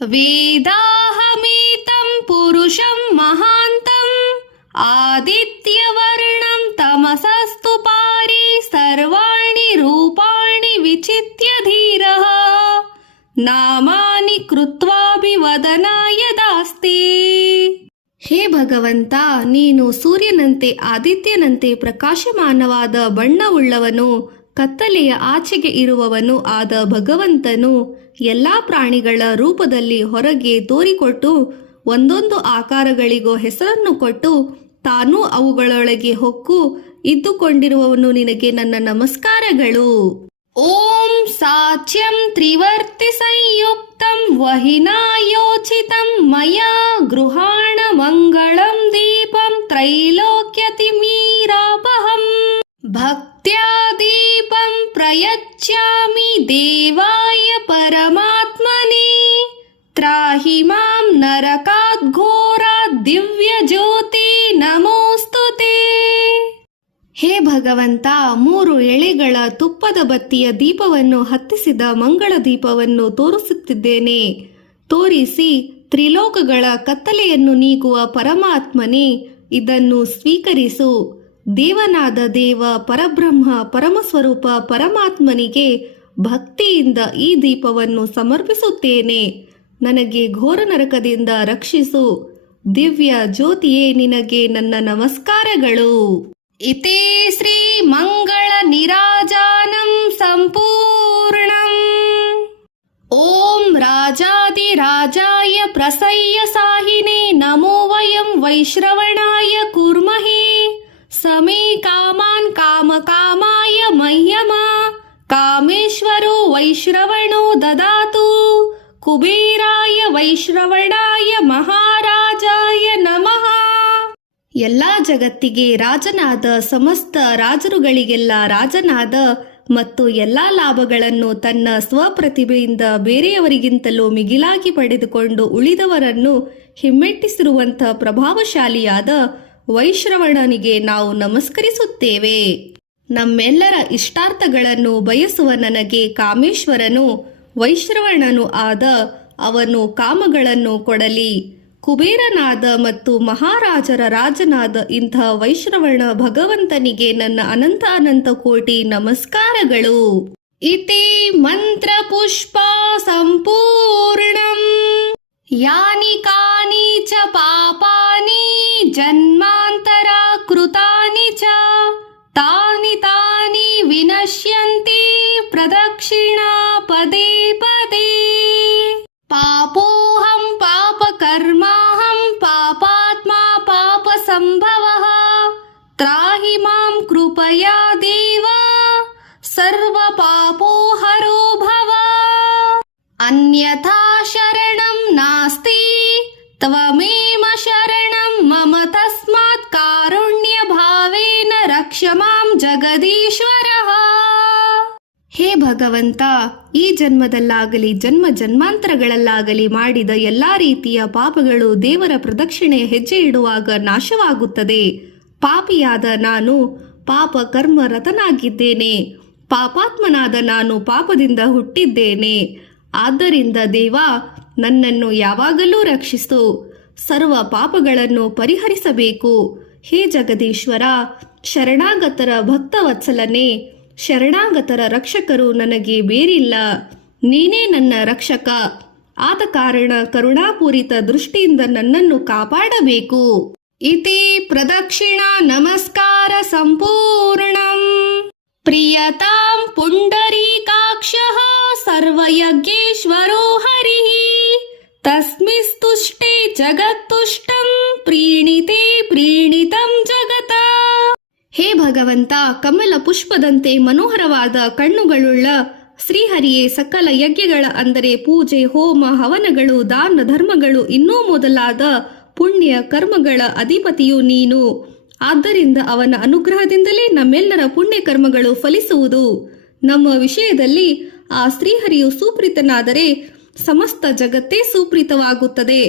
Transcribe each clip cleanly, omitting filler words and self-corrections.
ವೇದಾಹಮೇತಂ ಪುರುಷಂ ಮಹಾಂತಂ ಆದಿತ್ಯವರ್ಣಂ ತಮಸಸ್ತು ಪಾರಿ ಸರ್ವಾಣಿ ರೂಪಾಣಿ ವಿಚಿತ್ಯ ಧೀರಃ ನಾಮಾನಿ ಕೃತ್ವಾಭಿವದನಾಯ ದಾಸ್ತೆ. ಹೇ ಭಗವಂತ, ನೀನು ಸೂರ್ಯನಂತೆ ಆದಿತ್ಯನಂತೆ ಪ್ರಕಾಶಮಾನವಾದ ಬಣ್ಣವುಳ್ಳವನು, ಕತ್ತಲೆಯ ಆಚೆಗೆ ಇರುವವನು ಆದ ಭಗವಂತನು ಎಲ್ಲಾ ಪ್ರಾಣಿಗಳ ರೂಪದಲ್ಲಿ ಹೊರಗೆ ತೋರಿಕೊಟ್ಟು ಒಂದೊಂದು ಆಕಾರಗಳಿಗೂ ಹೆಸರನ್ನು ಕೊಟ್ಟು ತಾನೂ ಅವುಗಳೊಳಗೆ ಹೊಕ್ಕು ಇದ್ದುಕೊಂಡಿರುವವನು ನಿನಗೆ ನನ್ನ ನಮಸ್ಕಾರಗಳು. ಓಂ ಸಾಚ್ಯಂ ತ್ರಿವರ್ತಿ ಸಂಯುಕ್ತಂ ವಹಿನಾಯೋಚಿತಂ ಮಯಾ ಗೃಹಾಣ ಮಂಗಳಂ ದೀಪಂ ತ್ರೈಲೋಕ್ಯತಿಮೀರಾಪಹಂ ಭಕ್ತ್ಯಾ ದೀಪಂ ಪ್ರಯಚ್ಛಾಮಿ ದೇವಾಯ ಪರಮಾತ್ಮನೇ ತ್ರಾಹಿ ಮಾಂ ನರಕಾದ್ ಘೋರಾದ್ ದಿವ್ಯ ಜ್ಯೋತಿ ನಮೋಸ್ತುತೇ. ಹೇ ಭಗವಂತ, 3 ಎಳೆಗಳ ತುಪ್ಪದ ಬತ್ತಿಯ ದೀಪವನ್ನು ಹತ್ತಿಸಿದ ಮಂಗಳ ದೀಪವನ್ನು ತೋರಿಸುತ್ತಿದ್ದೇನೆ. ತೋರಿಸಿ ತ್ರಿಲೋಕಗಳ ಕತ್ತಲೆಯನ್ನು ನೀಗುವ ಪರಮಾತ್ಮನೇ, ಇದನ್ನು ಸ್ವೀಕರಿಸು. ದೇವನಾದ ದೇವ ಪರಬ್ರಹ್ಮ ಪರಮಸ್ವರೂಪ ಪರಮಾತ್ಮನಿಗೆ ಭಕ್ತಿಯಿಂದ ಈ ದೀಪವನ್ನು ಸಮರ್ಪಿಸುತ್ತೇನೆ. ನನಗೆ ಘೋರ ನರಕದಿಂದ ರಕ್ಷಿಸು. ದಿವ್ಯ ಜ್ಯೋತಿಯೇ, ನಿನಗೆ ನನ್ನ ನಮಸ್ಕಾರಗಳು. ಇತೇ ಶ್ರೀ ಮಂಗಳ ನಿರಾಜಾನಂ ಸಂಪೂರ್ಣಂ. ಓಂ ರಾಜಾದಿರಾಜಾಯ ಪ್ರಸಯ್ಯ ಸಾಹಿನೇ ನಮೋ ವಯಂ ವೈಶ್ರವಣಾಯ ಕುರ್ಮಹೇ ಸಮೇ ಕಾಮಾನ್ ಕಾಮಕಾಮಾಯ ಮಹ್ಯಮ ಕಾಮೇಶ್ವರೋ ವೈಶ್ರವಣೋ ದದಾತು ಕುಬೇರಾಯ ವೈಶ್ರವಣಾಯ ಮಹಾರಾಜಾಯ ನಮಃ. ಎಲ್ಲಾ ಜಗತ್ತಿಗೆ ರಾಜನಾದ, ಸಮಸ್ತ ರಾಜರುಗಳಿಗೆಲ್ಲ ರಾಜನಾದ ಮತ್ತು ಎಲ್ಲಾ ಲಾಭಗಳನ್ನು ತನ್ನ ಸ್ವಪ್ರತಿಭೆಯಿಂದ ಬೇರೆಯವರಿಗಿಂತಲೂ ಮಿಗಿಲಾಗಿ ಪಡೆದುಕೊಂಡು ಉಳಿದವರನ್ನು ಹಿಮ್ಮೆಟ್ಟಿಸಿರುವಂಥ ಪ್ರಭಾವಶಾಲಿಯಾದ ವೈಶ್ರವಣನಿಗೆ ನಾವು ನಮಸ್ಕರಿಸುತ್ತೇವೆ. ನಮ್ಮೆಲ್ಲರ ಇಷ್ಟಾರ್ಥಗಳನ್ನು ಬಯಸುವ ನನಗೆ ಕಾಮೇಶ್ವರನು ವೈಶ್ರವಣನು ಆದ ಅವನು ಕಾಮಗಳನ್ನು ಕೊಡಲಿ. ಕುಬೇರನಾದ ಮತ್ತು ಮಹಾರಾಜರ ರಾಜನಾದ ಇಂಥ ವೈಶ್ರವಣ ಭಗವಂತನಿಗೆ ನನ್ನ ಅನಂತ ಅನಂತ ಕೋಟಿ ನಮಸ್ಕಾರಗಳು. ಇತಿ ಮಂತ್ರ ಪುಷ್ಪ ಸಂಪೂರ್ಣಂ. ಯಾನಿ ಕಾನಿ ಚ ಪಾಪಾನಿ ಜನ್ಮಾಂತರ ಕೃತಾನಿ ಚ ತಾನಿ ತಾನಿ ವಿನಶ್ಯಂತಿ ಪ್ರದಕ್ಷಿಣಾ ಪದೇ ಪದೇ. ಪಾಪೋಹಂ ಪಾಪ ಕರ್ಮಾಹಂ ಪಾಪಾತ್ಮ ಪಾಪ ಸಂಭವಃ ತ್ರಾಹಿ ಮಾಂ ಕೃಪಯಾ ದೇವ ಸರ್ವ ಪಾಪೋಹರೋ ಭವ. ಅನ್ಯಥಾ ಶರಣಂ ನಾಸ್ತಿ ತ್ವಮೇವ ಶರಣಂ ಮಮ ತಸ್ಮಾತ್ ಕಾರುಣ್ಯ ಭಾವೇನ ರಕ್ಷ ಮಾಂ ಜಗದೀಶ್ವರಃ. ಹೇ ಭಗವಂತ, ಈ ಜನ್ಮದಲ್ಲಾಗಲಿ ಜನ್ಮ ಜನ್ಮಾಂತರಗಳಲ್ಲಾಗಲಿ ಮಾಡಿದ ಎಲ್ಲಾ ರೀತಿಯ ಪಾಪಗಳು ದೇವರ ಪ್ರದಕ್ಷಿಣೆ ಹೆಜ್ಜೆ ಇಡುವಾಗ ನಾಶವಾಗುತ್ತದೆ. ಪಾಪಿಯಾದ ನಾನು ಪಾಪ ಕರ್ಮ ರತನಾಗಿದ್ದೇನೆ. ಪಾಪಾತ್ಮನಾದ ನಾನು ಪಾಪದಿಂದ ಹುಟ್ಟಿದ್ದೇನೆ. ಆದ್ದರಿಂದ ದೇವ, ನನ್ನನ್ನು ಯಾವಾಗಲೂ ರಕ್ಷಿಸು. ಸರ್ವ ಪಾಪಗಳನ್ನು ಪರಿಹರಿಸಬೇಕು. ಹೇ ಜಗದೀಶ್ವರ, ಶರಣಾಗತರ ಭಕ್ತವತ್ಸಲನೇ, ಶರಣಾಗತರ ರಕ್ಷಕರು ನನಗೆ ಬೇರಿಲ್ಲ. ನೀನೇ ನನ್ನ ರಕ್ಷಕ. ಆದ ಕಾರಣ ಕರುಣಾಪೂರಿತ ದೃಷ್ಟಿಯಿಂದ ನನ್ನನ್ನು ಕಾಪಾಡಬೇಕು. ಇತಿ ಪ್ರದಕ್ಷಿಣಾ ನಮಸ್ಕಾರ ಸಂಪೂರ್ಣಂ. ಪ್ರಿಯತಾಂ ಪುಂಡರೀಕಾಕ್ಷಃ ಸರ್ವಯಜ್ಞೇಶ್ವರೋ ಹರಿಃ ತಸ್ಮಿಸ್ತುಷ್ಟೇ ಜಗತ್ತುಷ್ಟಂ ಪ್ರೀಣಿತೆ ಪ್ರೀಣಿತಂ ಜಗತ. ಹೇ ಭಗವಂತ, ಕಮಲ ಪುಷ್ಪದಂತೆ ಮನೋಹರವಾದ ಕಣ್ಣುಗಳುಳ್ಳ ಶ್ರೀಹರಿಯೇ, ಸಕಲ ಯಜ್ಞಗಳ ಅಂದರೆ ಪೂಜೆ, ಹೋಮ, ಹವನಗಳು, ದಾನ ಧರ್ಮಗಳು ಇನ್ನೂ ಮೊದಲಾದ ಪುಣ್ಯ ಕರ್ಮಗಳ ಅಧಿಪತಿಯು ನೀನು. ಆದ್ದರಿಂದ ಅವನ ಅನುಗ್ರಹದಿಂದಲೇ ನಮ್ಮೆಲ್ಲರ ಪುಣ್ಯ ಕರ್ಮಗಳು ಫಲಿಸುವುದು. ನಮ್ಮ ವಿಷಯದಲ್ಲಿ ಆ ಶ್ರೀಹರಿಯು ಸುಪ್ರೀತನಾದರೆ ಸಮಸ್ತ ಜಗತ್ತೇ ಸುಪ್ರೀತವಾಗುತ್ತದೆ.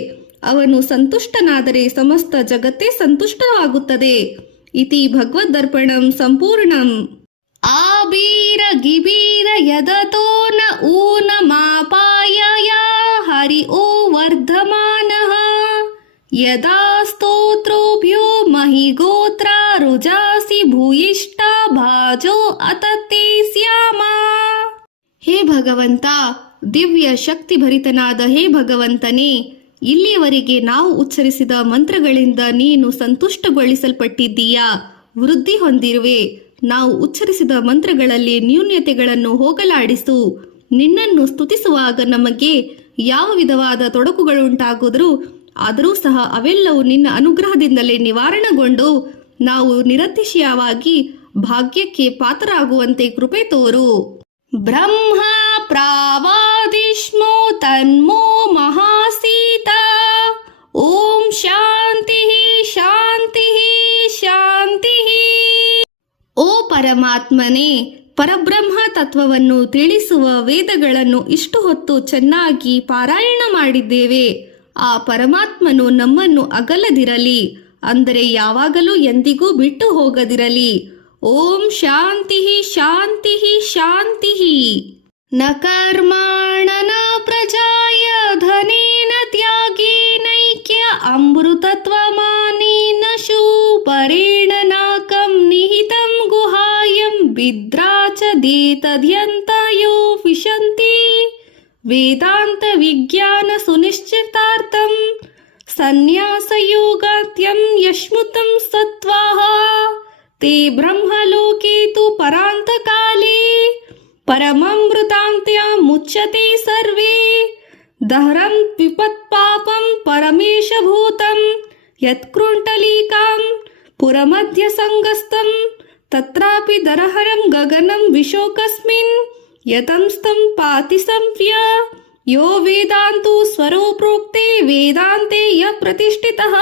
ಅವನು ಸಂತುಷ್ಟನಾದರೆ ಸಮಸ್ತ ಜಗತ್ತೇ ಸಂತುಷ್ಟವಾಗುತ್ತದೆ. ಇತಿ ಭಗವದ್ದರ್ಪಣಂ ಸಂಪೂರ್ಣಂ. ಆಬೀರ ಗಿಬೀರ ಯದತೋ ನ ಊನ ಮಾಪಾಯ हारिओ वर्धमानः यदा स्तोत्रोभ्यो महिगोत्रा रुजासि भूयिष्ठा भाजो अतते ಸ್ಯಾಮ. ಹೇ ಭಗವಂತ, ದಿವ್ಯ ಶಕ್ತಿಭರಿತನಾದ ಹೇ ಭಗವಂತನೇ, ಇಲ್ಲಿಯವರೆಗೆ ನಾವು ಉಚ್ಚರಿಸಿದ ಮಂತ್ರಗಳಿಂದ ನೀನು ಸಂತುಷ್ಟಗೊಳಿಸಲ್ಪಟ್ಟಿದ್ದೀಯಾ, ವೃದ್ಧಿ ಹೊಂದಿರುವೆ. ನಾವು ಉಚ್ಚರಿಸಿದ ಮಂತ್ರಗಳಲ್ಲಿ ನ್ಯೂನ್ಯತೆಗಳನ್ನು ಹೋಗಲಾಡಿಸು. ನಿನ್ನನ್ನು ಸ್ತುತಿಸುವಾಗ ನಮಗೆ ಯಾವ ವಿಧವಾದ ತೊಡಕುಗಳುಂಟಾಗುವುದರೂ ಆದರೂ ಸಹ ಅವೆಲ್ಲವೂ ನಿನ್ನ ಅನುಗ್ರಹದಿಂದಲೇ ನಿವಾರಣೆಗೊಂಡು ನಾವು ನಿರತಿಶಯವಾಗಿ ಭಾಗ್ಯಕ್ಕೆ ಪಾತ್ರರಾಗುವಂತೆ ಕೃಪೆ ತೋರು. ಬ್ರಹ್ಮ ಪ್ರಾವಾದಿಷ್ಮೋ ತನ್ಮೋ ಮಹಾಸೀತ. ಓಂ ಶಾಂತಿ ಶಾಂತಿ ಶಾಂತಿ. ಓ ಪರಮಾತ್ಮನೇ, ಪರಬ್ರಹ್ಮ ತತ್ವವನ್ನು ತಿಳಿಸುವ ವೇದಗಳನ್ನು ಇಷ್ಟು ಹೊತ್ತು ಚೆನ್ನಾಗಿ ಪಾರಾಯಣ ಮಾಡಿದ್ದೇವೆ. ಆ ಪರಮಾತ್ಮನು ನಮ್ಮನ್ನು ಅಗಲದಿರಲಿ, ಅಂದರೆ ಯಾವಾಗಲೂ ಎಂದಿಗೂ ಬಿಟ್ಟು ಹೋಗದಿರಲಿ. ಓಂ ಶಾಂತಿ ಶಾಂತಿ ಶಾಂತಿ. ನ ಕರ್ಮಾಣ ನ ಪ್ರಜಾಯ ಧನೇನ ತ್ಯಾಗೇನೈಕ್ಯ ಅಮೃತತ್ವಮಾನೇನ ಶೂಪರೇಣ ನಾಕಂ ನಿಹಿತಂ ಗುಹಾಯಂ ಬಿದ್ರಾಚದೇತದ್ಯಂತಯೋ ವಿಶಂತಿ ವೇದಾಂತ ವಿಜ್ಞಾನ ಸುನಿಶ್ಚಿತಾರ್ಥಂ ಸನ್ಯಾಸಯೋಗಾತ್ಯಂ ಯಶ್ಮುತಂ ಸತ್ವಾಹ ते ब्रह्मलोके तु परान्तकाले परममृतान्त्यमुच्यते सर्वे दहरं विपत्पापं परमेशभूतं यत्कृण्टलीकां पुरमध्यसङ्गस्तं तत्रापि दरहरं गगनं विशोकस्मिन् यतंस्तं पाति संव्य यो वेदान्तु स्वरोप्रोक्ते वेदान्ते यः प्रतिष्ठितः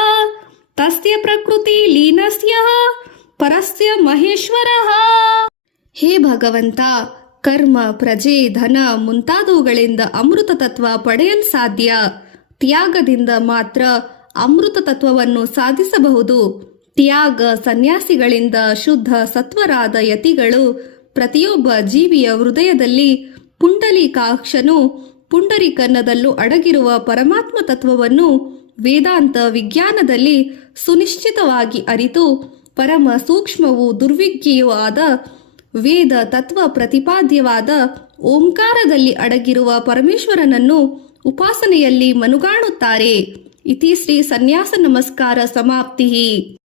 तस्य प्रकृति लीनस्य ಪರಸ್ಯ ಮಹೇಶ್ವರ. ಹೇ ಭಗವಂತ, ಕರ್ಮ, ಪ್ರಜೆ, ಧನ ಮುಂತಾದವುಗಳಿಂದ ಅಮೃತ ತತ್ವ ಪಡೆಯಲು ಸಾಧ್ಯ. ತ್ಯಾಗದಿಂದ ಮಾತ್ರ ಅಮೃತ ತತ್ವವನ್ನು ಸಾಧಿಸಬಹುದು. ತ್ಯಾಗ ಸನ್ಯಾಸಿಗಳಿಂದ ಶುದ್ಧ ಸತ್ವರಾದ ಯತಿಗಳು ಪ್ರತಿಯೊಬ್ಬ ಜೀವಿಯ ಹೃದಯದಲ್ಲಿ ಪುಂಡಲೀಕಾಕ್ಷನು ಪುಂಡರೀಕನದಲ್ಲೂ ಅಡಗಿರುವ ಪರಮಾತ್ಮ ತತ್ವವನ್ನು ವೇದಾಂತ ವಿಜ್ಞಾನದಲ್ಲಿ ಸುನಿಶ್ಚಿತವಾಗಿ ಅರಿತು ಪರಮ ಸೂಕ್ಷ್ಮವೂ ದುರ್ವಿಜ್ಞೆಯೂ ಆದ ವೇದ ತತ್ವ ಪ್ರತಿಪಾದ್ಯವಾದ ಓಂಕಾರದಲ್ಲಿ ಅಡಗಿರುವ ಪರಮೇಶ್ವರನನ್ನು ಉಪಾಸನೆಯಲ್ಲಿ ಮನುಗಾಣುತ್ತಾರೆ. ಇತಿ ಶ್ರೀ ಸನ್ಯಾಸ ನಮಸ್ಕಾರ ಸಮಾಪ್ತಿ.